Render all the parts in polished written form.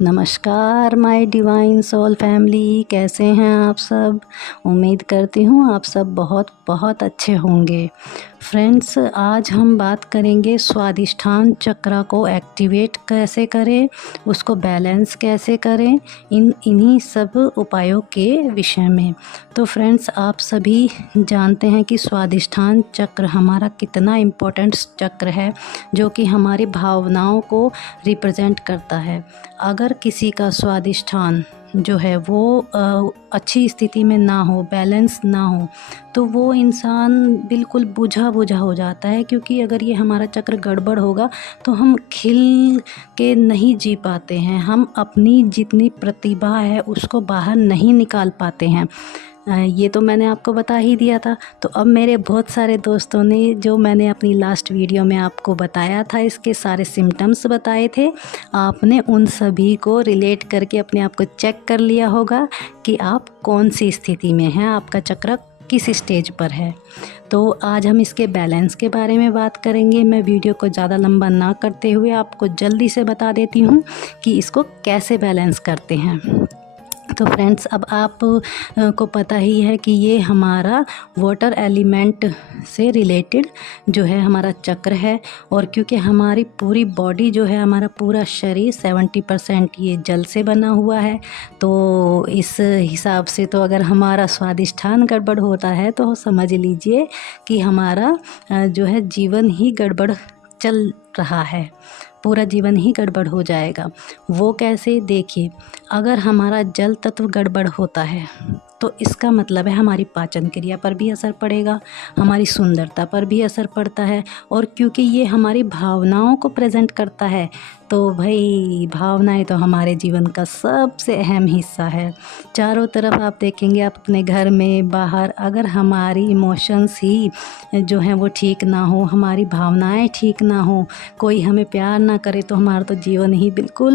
नमस्कार my divine soul family, कैसे हैं आप सब। उम्मीद करती हूँ आप सब बहुत बहुत अच्छे होंगे। फ्रेंड्स, आज हम बात करेंगे स्वादिष्ठान चक्र को एक्टिवेट कैसे करें, उसको बैलेंस कैसे करें, इन्हीं सब उपायों के विषय में। तो फ्रेंड्स, आप सभी जानते हैं कि स्वादिष्ठान चक्र हमारा कितना इम्पोर्टेंट चक्र है, जो कि हमारी भावनाओं को रिप्रेजेंट करता है। अगर किसी का स्वादिष्ठान जो है वो अच्छी स्थिति में ना हो, बैलेंस ना हो, तो वो इंसान बिल्कुल बुझा बुझा हो जाता है। क्योंकि अगर ये हमारा चक्र गड़बड़ होगा तो हम खिल के नहीं जी पाते हैं, हम अपनी जितनी प्रतिभा है उसको बाहर नहीं निकाल पाते हैं। ये तो मैंने आपको बता ही दिया था। तो अब मेरे बहुत सारे दोस्तों ने, जो मैंने अपनी लास्ट वीडियो में आपको बताया था, इसके सारे सिम्टम्स बताए थे, आपने उन सभी को रिलेट करके अपने आप को चेक कर लिया होगा कि आप कौन सी स्थिति में हैं, आपका चक्र किस स्टेज पर है। तो आज हम इसके बैलेंस के बारे में बात करेंगे। मैं वीडियो को ज़्यादा लंबा ना करते हुए आपको जल्दी से बता देती हूँ कि इसको कैसे बैलेंस करते हैं। तो फ्रेंड्स, अब आप को पता ही है कि ये हमारा वाटर एलिमेंट से रिलेटेड जो है हमारा चक्र है। और क्योंकि हमारी पूरी बॉडी जो है, हमारा पूरा शरीर 70% ये जल से बना हुआ है, तो इस हिसाब से तो अगर हमारा स्वादिष्ठान गड़बड़ होता है तो समझ लीजिए कि हमारा जो है जीवन ही गड़बड़ चल रहा है, पूरा जीवन ही गड़बड़ हो जाएगा। वो कैसे, देखिए, अगर हमारा जल तत्व गड़बड़ होता है तो इसका मतलब है हमारी पाचन क्रिया पर भी असर पड़ेगा, हमारी सुंदरता पर भी असर पड़ता है। और क्योंकि ये हमारी भावनाओं को प्रेजेंट करता है, तो भाई भावनाएं तो हमारे जीवन का सबसे अहम हिस्सा है। चारों तरफ आप देखेंगे, आप अपने घर में, बाहर, अगर हमारी इमोशंस ही जो हैं वो ठीक ना हो, हमारी भावनाएं ठीक ना हो, कोई हमें प्यार ना करे, तो हमारा तो जीवन ही बिल्कुल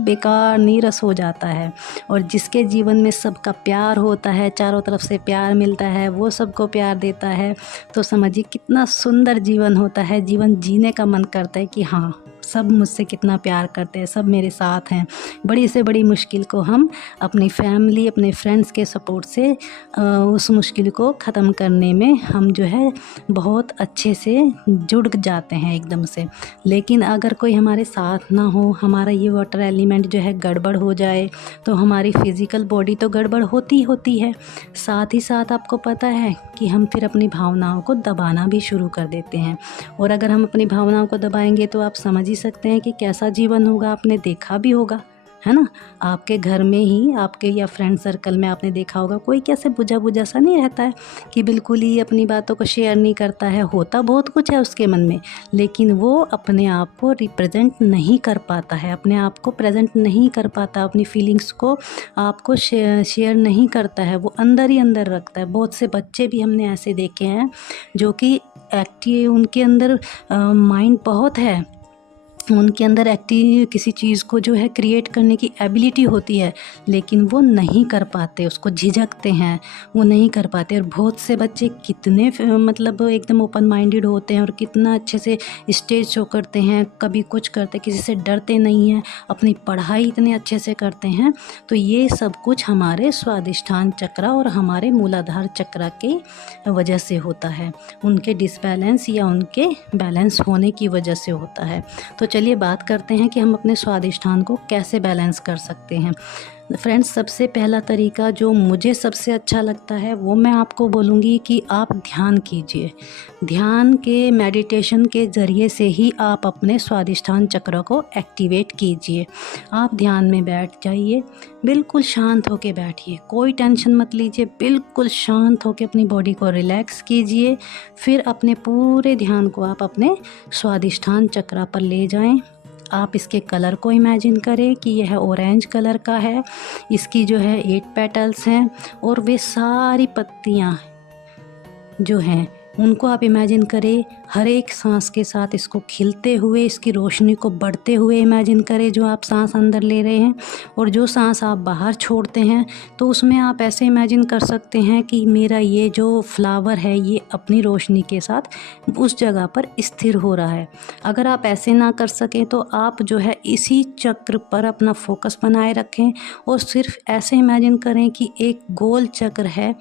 बेकार, नीरस हो जाता है। और जिसके जीवन में सबका प्यार होता है, चारों तरफ से प्यार मिलता है, वो सबको प्यार देता है, तो समझिए कितना सुंदर जीवन होता है। जीवन जीने का मन करता है कि हाँ, सब मुझसे कितना प्यार करते हैं, सब मेरे साथ हैं। बड़ी से बड़ी मुश्किल को हम अपनी फैमिली, अपने फ्रेंड्स के सपोर्ट से उस मुश्किल को ख़त्म करने में हम जो है बहुत अच्छे से जुड़ जाते हैं एकदम से। लेकिन अगर कोई हमारे साथ ना हो, हमारा ये वाटर एलिमेंट जो है गड़बड़ हो जाए, तो हमारी फिज़िकल बॉडी तो गड़बड़ होती होती है, साथ ही साथ आपको पता है कि हम फिर अपनी भावनाओं को दबाना भी शुरू कर देते हैं। और अगर हम अपनी भावनाओं को दबाएंगे तो आप समझ ही सकते हैं कि कैसा जीवन होगा। आपने देखा भी होगा, है ना, आपके घर में ही, आपके या फ्रेंड सर्कल में आपने देखा होगा, कोई कैसे बुझा बुझा सा नहीं रहता है कि बिल्कुल ही अपनी बातों को शेयर नहीं करता है। होता बहुत कुछ है उसके मन में, लेकिन वो अपने आप को रिप्रेजेंट नहीं कर पाता है, अपने आप को प्रेजेंट नहीं कर पाता, अपनी फीलिंग्स को आपको शेयर नहीं करता है, वो अंदर ही अंदर रखता है। बहुत से बच्चे भी हमने ऐसे देखे हैं जो कि एक्टिव, उनके अंदर माइंड बहुत है, उनके अंदर एक्टिव किसी चीज़ को जो है क्रिएट करने की एबिलिटी होती है, लेकिन वो नहीं कर पाते, उसको झिझकते हैं, वो नहीं कर पाते। और बहुत से बच्चे कितने मतलब एकदम ओपन माइंडेड होते हैं और कितना अच्छे से स्टेज शो करते हैं, कभी कुछ करते, किसी से डरते नहीं हैं, अपनी पढ़ाई इतने अच्छे से करते हैं। तो ये सब कुछ हमारे स्वादिष्ठान चक्र और हमारे मूलाधार चक्र की वजह से होता है, उनके डिसबैलेंस या उनके बैलेंस होने की वजह से होता है। तो चलिए बात करते हैं कि हम अपने स्वादिष्ठान को कैसे बैलेंस कर सकते हैं। फ्रेंड्स, सबसे पहला तरीका जो मुझे सबसे अच्छा लगता है वो मैं आपको बोलूँगी कि आप ध्यान कीजिए। ध्यान के, मेडिटेशन के ज़रिए से ही आप अपने स्वादिष्ठान चक्र को एक्टिवेट कीजिए। आप ध्यान में बैठ जाइए, बिल्कुल शांत होके बैठिए, कोई टेंशन मत लीजिए, बिल्कुल शांत होके अपनी बॉडी को रिलैक्स कीजिए। फिर अपने पूरे ध्यान को आप अपने स्वादिष्ठान चक्र पर ले जाएं। आप इसके कलर को इमेजिन करें कि यह ऑरेंज कलर का है, इसकी जो है 8 पेटल्स हैं, और वे सारी पत्तियाँ जो हैं उनको आप इमेजिन करें, हर एक सांस के साथ इसको खिलते हुए, इसकी रोशनी को बढ़ते हुए इमेजिन करें जो आप सांस अंदर ले रहे हैं। और जो सांस आप बाहर छोड़ते हैं तो उसमें आप ऐसे इमेजिन कर सकते हैं कि मेरा ये जो फ्लावर है ये अपनी रोशनी के साथ उस जगह पर स्थिर हो रहा है। अगर आप ऐसे ना कर सकें तो आप जो है इसी चक्र पर अपना फोकस बनाए रखें और सिर्फ ऐसे इमेजिन करें कि एक गोल चक्र है।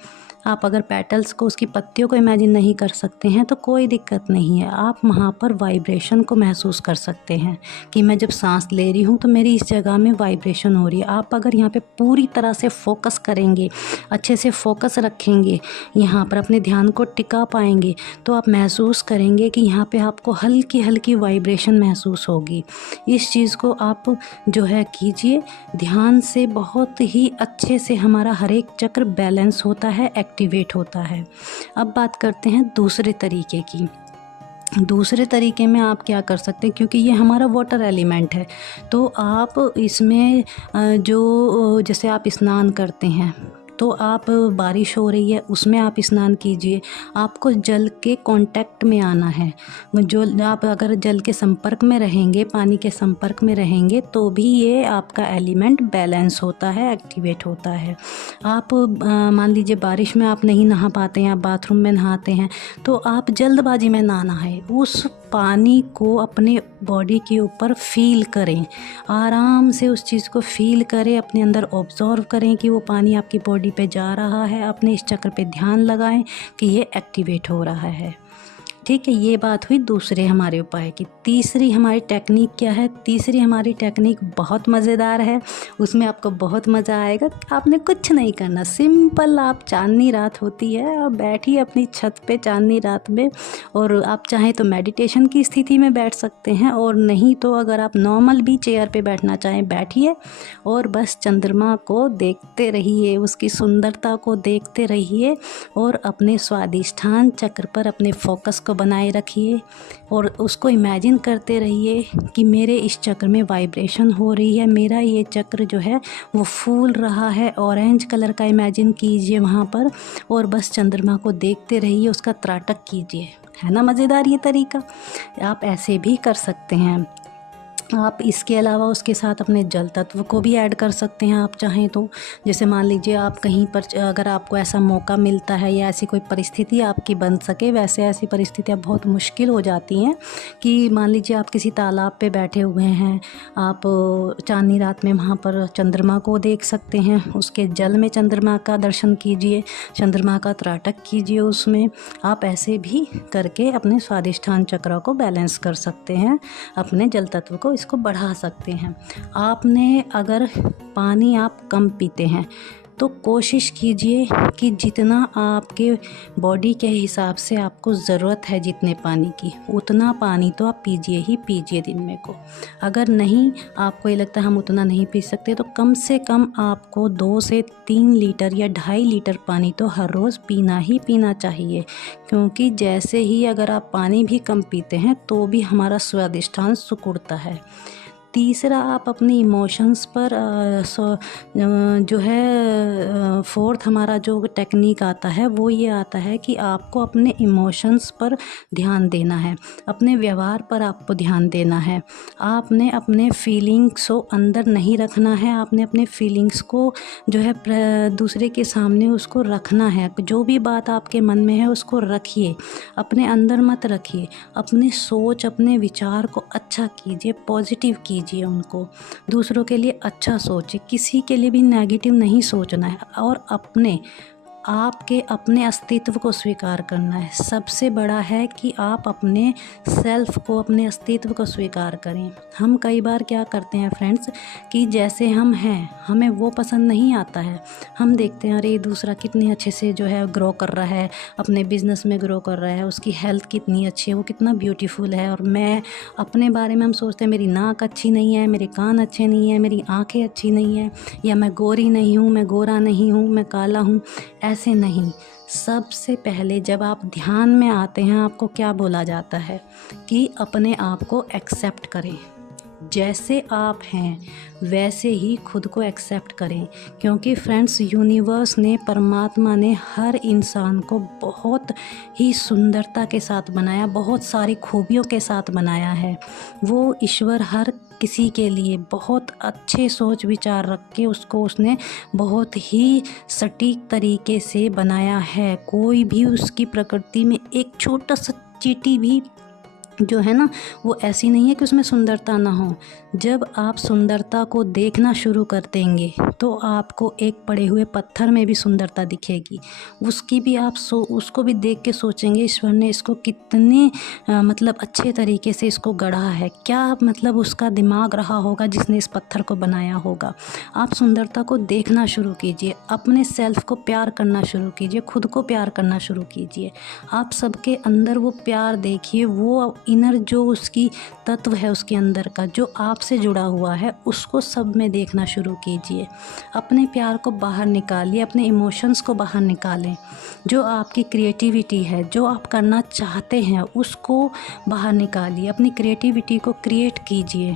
आप अगर पेटल्स को, उसकी पत्तियों को इमेजिन नहीं कर सकते हैं तो कोई दिक्कत नहीं है, आप वहाँ पर वाइब्रेशन को महसूस कर सकते हैं कि मैं जब सांस ले रही हूँ तो मेरी इस जगह में वाइब्रेशन हो रही है। आप अगर यहाँ पे पूरी तरह से फोकस करेंगे, अच्छे से फोकस रखेंगे, यहाँ पर अपने ध्यान को टिका पाएंगे तो आप महसूस करेंगे कि यहाँ पे आपको हल्की हल्की वाइब्रेशन महसूस होगी। इस चीज़ को आप जो है कीजिए ध्यान से, बहुत ही अच्छे से हमारा हर एक चक्र बैलेंस होता है, एक्टिवेट होता है। अब बात करते हैं दूसरे तरीके की। दूसरे तरीके में आप क्या कर सकते हैं, क्योंकि ये हमारा वाटर एलिमेंट है तो आप इसमें जो जैसे आप स्नान करते हैं तो आप, बारिश हो रही है उसमें आप स्नान कीजिए, आपको जल के कांटेक्ट में आना है। जो आप अगर जल के संपर्क में रहेंगे, पानी के संपर्क में रहेंगे तो भी ये आपका एलिमेंट बैलेंस होता है, एक्टिवेट होता है। आप मान लीजिए बारिश में आप नहीं नहा पाते हैं, आप बाथरूम में नहाते हैं तो आप जल्दबाजी में ना नहाएं, उस पानी को अपने बॉडी के ऊपर फील करें, आराम से उस चीज़ को फील करें, अपने अंदर ऑब्जर्व करें कि वो पानी आपकी बॉडी पे जा रहा है। अपने इस चक्र पे ध्यान लगाएं कि ये एक्टिवेट हो रहा है। ठीक है, ये बात हुई दूसरे हमारे उपाय की। तीसरी हमारी टेक्निक क्या है? तीसरी हमारी टेक्निक बहुत मज़ेदार है, उसमें आपको बहुत मज़ा आएगा। आपने कुछ नहीं करना, सिंपल, आप चांदनी रात होती है, आप बैठिए अपनी छत पे चांदनी रात में, और आप चाहें तो मेडिटेशन की स्थिति में बैठ सकते हैं, और नहीं तो अगर आप नॉर्मल भी चेयर पे बैठना चाहें बैठिए और बस चंद्रमा को देखते रहिए, उसकी सुंदरता को देखते रहिए और अपने स्वादिष्ठान चक्र पर अपने फोकस को बनाए रखिए और उसको इमेजिन करते रहिए कि मेरे इस चक्र में वाइब्रेशन हो रही है, मेरा ये चक्र जो है वो फूल रहा है। ऑरेंज कलर का इमेजिन कीजिए वहाँ पर और बस चंद्रमा को देखते रहिए, उसका त्राटक कीजिए। है ना मज़ेदार ये तरीका? आप ऐसे भी कर सकते हैं। आप इसके अलावा उसके साथ अपने जल तत्व को भी ऐड कर सकते हैं आप चाहें तो। जैसे मान लीजिए आप कहीं पर, अगर आपको ऐसा मौका मिलता है या ऐसी कोई परिस्थिति आपकी बन सके, वैसे ऐसी परिस्थितियाँ बहुत मुश्किल हो जाती हैं कि मान लीजिए आप किसी तालाब पे बैठे हुए हैं, आप चांदनी रात में वहाँ पर चंद्रमा को देख सकते हैं, उसके जल में चंद्रमा का दर्शन कीजिए, चंद्रमा का त्राटक कीजिए उसमें। आप ऐसे भी करके अपने स्वादिष्ठान चक्र को बैलेंस कर सकते हैं, अपने जल तत्व को इसको बढ़ा सकते हैं। आपने अगर पानी आप कम पीते हैं तो कोशिश कीजिए कि जितना आपके बॉडी के हिसाब से आपको ज़रूरत है जितने पानी की, उतना पानी तो आप पीजिए ही पीजिए दिन में को। अगर नहीं, आपको ये लगता है हम उतना नहीं पी सकते, तो कम से कम आपको 2 से 3 लीटर या 2.5 लीटर पानी तो हर रोज़ पीना ही पीना चाहिए। क्योंकि जैसे ही अगर आप पानी भी कम पीते हैं तो भी हमारा स्वादिष्ठान सिकुड़ता है। तीसरा, आप अपनी इमोशंस पर जो है फोर्थ हमारा जो टेक्निक आता है वो ये आता है कि आपको अपने इमोशंस पर ध्यान देना है, अपने व्यवहार पर आपको ध्यान देना है। आपने अपने फीलिंग्स को अंदर नहीं रखना है, आपने अपने फीलिंग्स को जो है दूसरे के सामने उसको रखना है। जो भी बात आपके मन में है उसको रखिए, अपने अंदर मत रखिए। अपनी सोच, अपने विचार को अच्छा कीजिए, पॉजिटिव कीजिए उनको, दूसरों के लिए अच्छा सोचिए, किसी के लिए भी नेगेटिव नहीं सोचना है। और अपने अस्तित्व को स्वीकार करना है। सबसे बड़ा है कि आप अपने सेल्फ को, अपने अस्तित्व को स्वीकार करें। हम कई बार क्या करते हैं फ्रेंड्स कि जैसे हम हैं हमें वो पसंद नहीं आता है। हम देखते हैं अरे दूसरा कितने अच्छे से जो है ग्रो कर रहा है, अपने बिज़नेस में ग्रो कर रहा है, उसकी हेल्थ कितनी अच्छी है, वो कितना ब्यूटीफुल है, और मैं अपने बारे में हम सोचते हैं मेरी नाक अच्छी नहीं है, मेरे कान अच्छे नहीं है, मेरी आँखें अच्छी नहीं है, या मैं गोरी नहीं हूँ, मैं गोरा नहीं हूँ, मैं काला हूँ। ऐसे नहीं। सबसे पहले जब आप ध्यान में आते हैं आपको क्या बोला जाता है कि अपने आप को एक्सेप्ट करें, जैसे आप हैं वैसे ही खुद को एक्सेप्ट करें, क्योंकि फ्रेंड्स यूनिवर्स ने, परमात्मा ने हर इंसान को बहुत ही सुंदरता के साथ बनाया, बहुत सारी खूबियों के साथ बनाया है। वो ईश्वर हर किसी के लिए बहुत अच्छे सोच विचार रख के उसने बहुत ही सटीक तरीके से बनाया है। कोई भी उसकी प्रकृति में एक छोटा सा चींटी भी जो है ना, वो ऐसी नहीं है कि उसमें सुंदरता ना हो। जब आप सुंदरता को देखना शुरू कर देंगे तो आपको एक पड़े हुए पत्थर में भी सुंदरता दिखेगी। उसकी भी आप उसको भी देख के सोचेंगे ईश्वर ने इसको कितने मतलब अच्छे तरीके से इसको गढ़ा है, क्या मतलब उसका दिमाग रहा होगा जिसने इस पत्थर को बनाया होगा। आप सुंदरता को देखना शुरू कीजिए, अपने सेल्फ को प्यार करना शुरू कीजिए, खुद को प्यार करना शुरू कीजिए। आप सबके अंदर वो प्यार देखिए, वो इनर जो उसकी तत्व है उसके अंदर का जो आपसे जुड़ा हुआ है, उसको सब में देखना शुरू कीजिए। अपने प्यार को बाहर निकालिए, अपने इमोशंस को बाहर निकालें। जो आपकी क्रिएटिविटी है, जो आप करना चाहते हैं, उसको बाहर निकालिए, अपनी क्रिएटिविटी को क्रिएट कीजिए।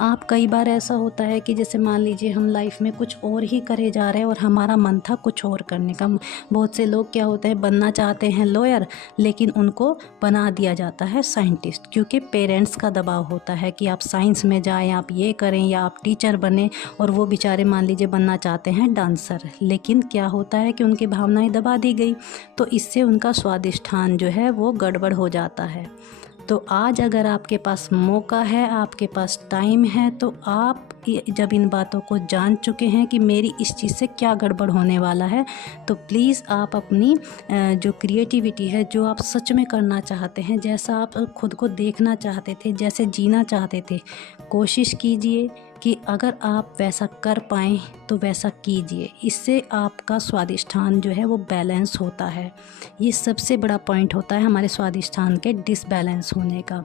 आप कई बार ऐसा होता है कि जैसे मान लीजिए हम लाइफ में कुछ और ही करे जा रहे हैं और हमारा मन था कुछ और करने का। बहुत से लोग क्या होते हैं, बनना चाहते हैं लॉयर, लेकिन उनको बना दिया जाता है साइंटिस्ट, क्योंकि पेरेंट्स का दबाव होता है कि आप साइंस में जाएं, आप ये करें या आप टीचर बने। और वो बेचारे मान लीजिए बनना चाहते हैं डांसर, लेकिन क्या होता है कि उनकी भावनाएं दबा दी गई, तो इससे उनका स्वादिष्ठान जो है वो गड़बड़ हो जाता है। तो आज अगर आपके पास मौका है, आपके पास टाइम है, तो आप जब इन बातों को जान चुके हैं कि मेरी इस चीज़ से क्या गड़बड़ होने वाला है, तो प्लीज़ आप अपनी जो क्रिएटिविटी है, जो आप सच में करना चाहते हैं, जैसा आप खुद को देखना चाहते थे, जैसे जीना चाहते थे, कोशिश कीजिए कि अगर आप वैसा कर पाएँ तो वैसा कीजिए। इससे आपका स्वादिष्ठान जो है वो बैलेंस होता है। ये सबसे बड़ा पॉइंट होता है हमारे स्वादिष्ठान के डिसबैलेंस होने का।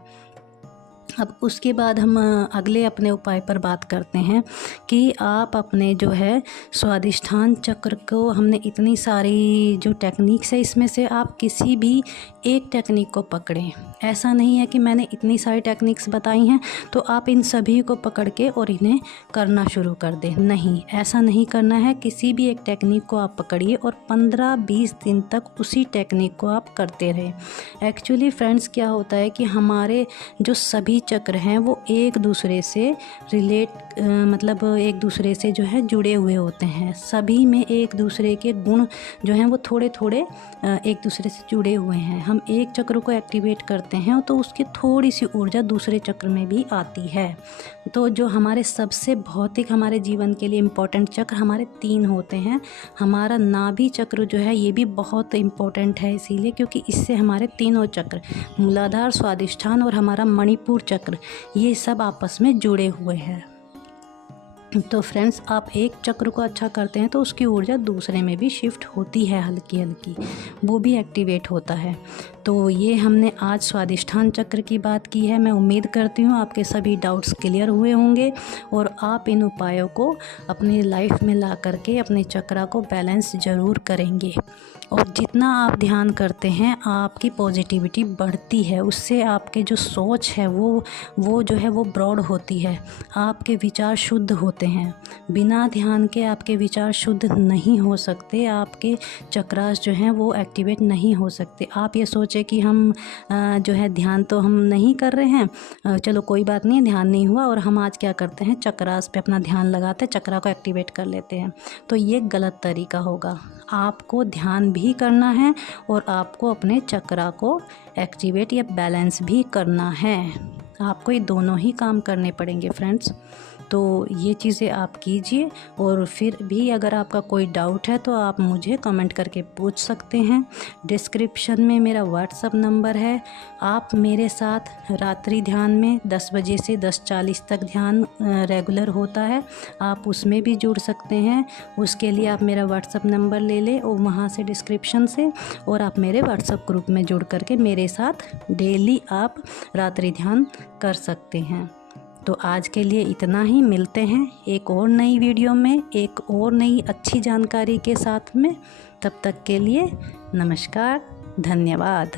अब उसके बाद हम अगले अपने उपाय पर बात करते हैं कि आप अपने जो है स्वादिष्ठान चक्र को, हमने इतनी सारी जो टेक्निक्स है इसमें से आप किसी भी एक टेक्निक को पकड़ें। ऐसा नहीं है कि मैंने इतनी सारी टेक्निक्स बताई हैं तो आप इन सभी को पकड़ के और इन्हें करना शुरू कर दें। नहीं, ऐसा नहीं करना है। किसी भी एक टेक्निक को आप पकड़िए और 15-20 दिन तक उसी टेक्निक को आप करते रहें। एक्चुअली फ्रेंड्स क्या होता है कि हमारे जो सभी चक्र हैं वो एक दूसरे से मतलब एक दूसरे से जो है जुड़े हुए होते हैं। सभी में एक दूसरे के गुण जो हैं वो थोड़े थोड़े एक दूसरे से जुड़े हुए हैं। हम एक चक्र को एक्टिवेट करते हैं तो उसकी थोड़ी सी ऊर्जा दूसरे चक्र में भी आती है। तो जो हमारे सबसे भौतिक, हमारे जीवन के लिए इम्पोर्टेंट चक्र हमारे 3 होते हैं। हमारा नाभि चक्र जो है ये भी बहुत इम्पोर्टेंट है, इसीलिए क्योंकि इससे हमारे तीनों चक्र, मूलाधार, स्वादिष्ठान और हमारा मणिपुर चक्र, ये सब आपस में जुड़े हुए हैं। तो फ्रेंड्स, आप एक चक्र को अच्छा करते हैं तो उसकी ऊर्जा दूसरे में भी शिफ्ट होती है, हल्की हल्की, वो भी एक्टिवेट होता है। तो ये हमने आज स्वादिष्ठान चक्र की बात की है। मैं उम्मीद करती हूँ आपके सभी डाउट्स क्लियर हुए होंगे और आप इन उपायों को अपनी लाइफ में ला करके अपने चक्रा को बैलेंस ज़रूर करेंगे। और जितना आप ध्यान करते हैं आपकी पॉजिटिविटी बढ़ती है, उससे आपके जो सोच है वो जो है वो ब्रॉड होती है, आपके विचार शुद्ध होते हैं। बिना ध्यान के आपके विचार शुद्ध नहीं हो सकते, आपके चक्रास जो हैं वो एक्टिवेट नहीं हो सकते। आप ये सोचें कि हम जो है ध्यान तो हम नहीं कर रहे हैं, चलो कोई बात नहीं, ध्यान नहीं हुआ, और हम आज क्या करते हैं, चक्रास पे अपना ध्यान लगाते हैं, चक्रा को एक्टिवेट कर लेते हैं। तो ये गलत तरीका होगा। आपको ध्यान भी करना है और आपको अपने चक्रा को एक्टिवेट या बैलेंस भी करना है। आपको ये दोनों ही काम करने पड़ेंगे फ्रेंड्स। तो ये चीज़ें आप कीजिए, और फिर भी अगर आपका कोई डाउट है तो आप मुझे कमेंट करके पूछ सकते हैं। डिस्क्रिप्शन में मेरा व्हाट्सअप नंबर है। आप मेरे साथ रात्रि ध्यान में 10 बजे से 10:40 तक ध्यान रेगुलर होता है, आप उसमें भी जुड़ सकते हैं। उसके लिए आप मेरा व्हाट्सअप नंबर ले लें और वहाँ से डिस्क्रिप्शन से, और आप मेरे व्हाट्सअप ग्रुप में जुड़ करके मेरे साथ डेली आप रात्रि ध्यान कर सकते हैं। तो आज के लिए इतना ही। मिलते हैं एक और नई वीडियो में, एक और नई अच्छी जानकारी के साथ में। तब तक के लिए नमस्कार, धन्यवाद।